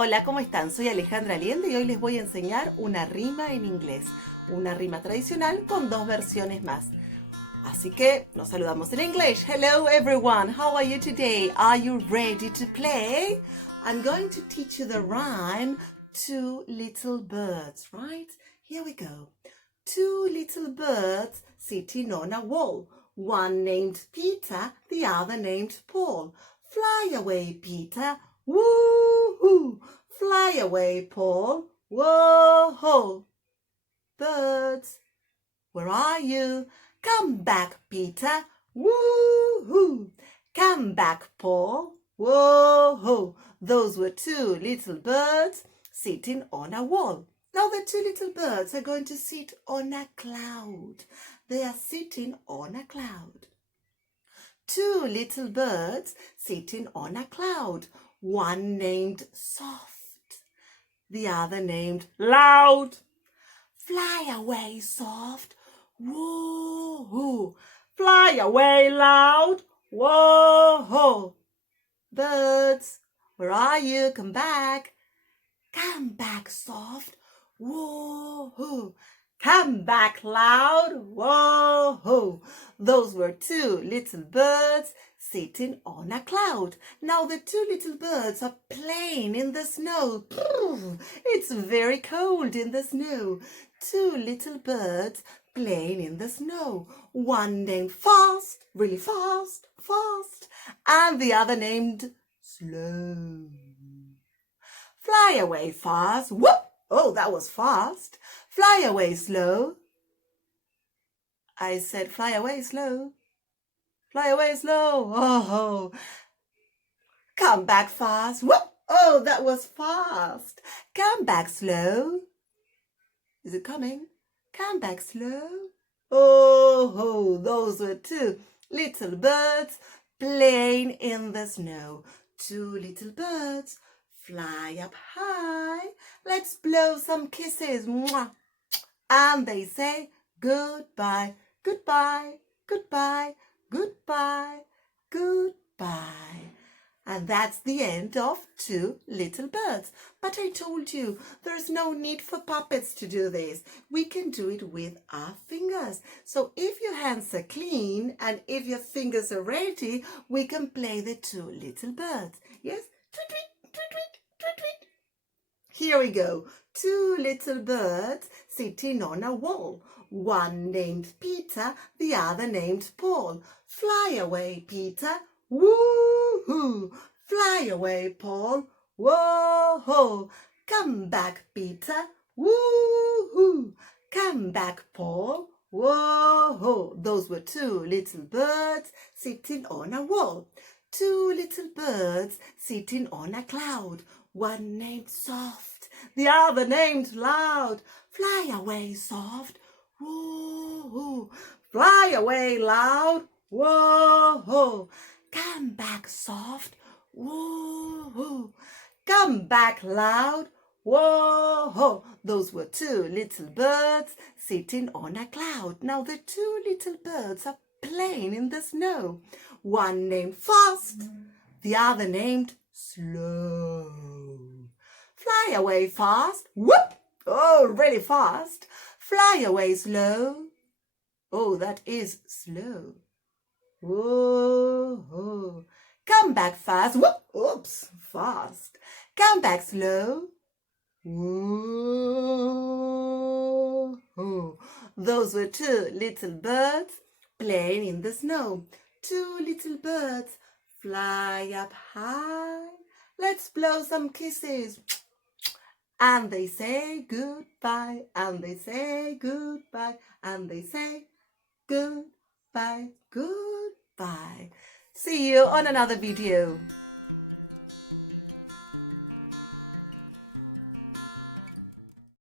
Hola, ¿cómo están? Soy Alejandra Aliende y hoy les voy a enseñar una rima en inglés. Una rima tradicional con dos versiones más. Así que nos saludamos en inglés. Hello everyone, how are you today? Are you ready to play? I'm going to teach you the rhyme, two little birds, right? Here we go. Two little birds sitting on a wall. One named Peter, the other named Paul. Fly away, Peter. Woo-hoo! Fly away, Paul. Whoa-ho! Birds, where are you? Come back, Peter. Woo-hoo! Come back, Paul. Whoa-ho! Those were two little birds sitting on a wall. Now the two little birds are going to sit on a cloud. They are sitting on a cloud. Two little birds sitting on a cloud. One named Soft, the other named Loud. Fly away, Soft. Woo-hoo. Fly away, Loud. Whoa-ho. Birds, where are you? Come back. Come back, Soft. Whoa-hoo. Come back, Loud. Whoa-ho. Those were two little birds sitting on a cloud. Now the two little birds are playing in the snow. It's very cold in the snow. Two little birds playing in the snow. One named Fast, really fast, fast, and the other named Slow. Fly away fast. Whoop! Oh, that was fast. Fly away slow. I said fly away slow. Fly away slow. Oh, come back fast. Whoop! Oh, that was fast. Come back slow. Is it coming? Come back slow. Oh, those were two little birds playing in the snow. Two little birds fly up high. Let's blow some kisses. Mwah. And they say goodbye, goodbye, goodbye, goodbye, goodbye. And that's the end of Two Little Birds. But I told you, there's no need for puppets to do this. We can do it with our fingers. So if your hands are clean and if your fingers are ready, we can play the Two Little Birds. Yes? Tweet, tweet, tweet, tweet, tweet, tweet. Here we go. Two little birds sitting on a wall. One named Peter, the other named Paul. Fly away, Peter. Woo-hoo! Fly away, Paul. Whoa-ho! Come back, Peter. Woo-hoo! Come back, Paul. Whoa-ho! Those were two little birds sitting on a wall. Two little birds sitting on a cloud. One named Soft, the other named Loud. Fly away, Soft. Woo-hoo! Fly away, Loud. Whoa-ho! Come back, Soft. Woo-hoo! Come back, Loud. Whoa-ho! Those were two little birds sitting on a cloud. Now the two little birds are playing in the snow. One named Fast, the other named Slow. Fly away fast. Whoop! Oh, really fast. Fly away slow. Oh, that is slow. Whoa. Come back fast. Whoop! Oops, fast. Come back slow. Whoa. Those were two little birds playing in the snow. Two little birds fly up high. Let's blow some kisses. And they say goodbye, and they say goodbye, and they say goodbye, goodbye. See you on another video.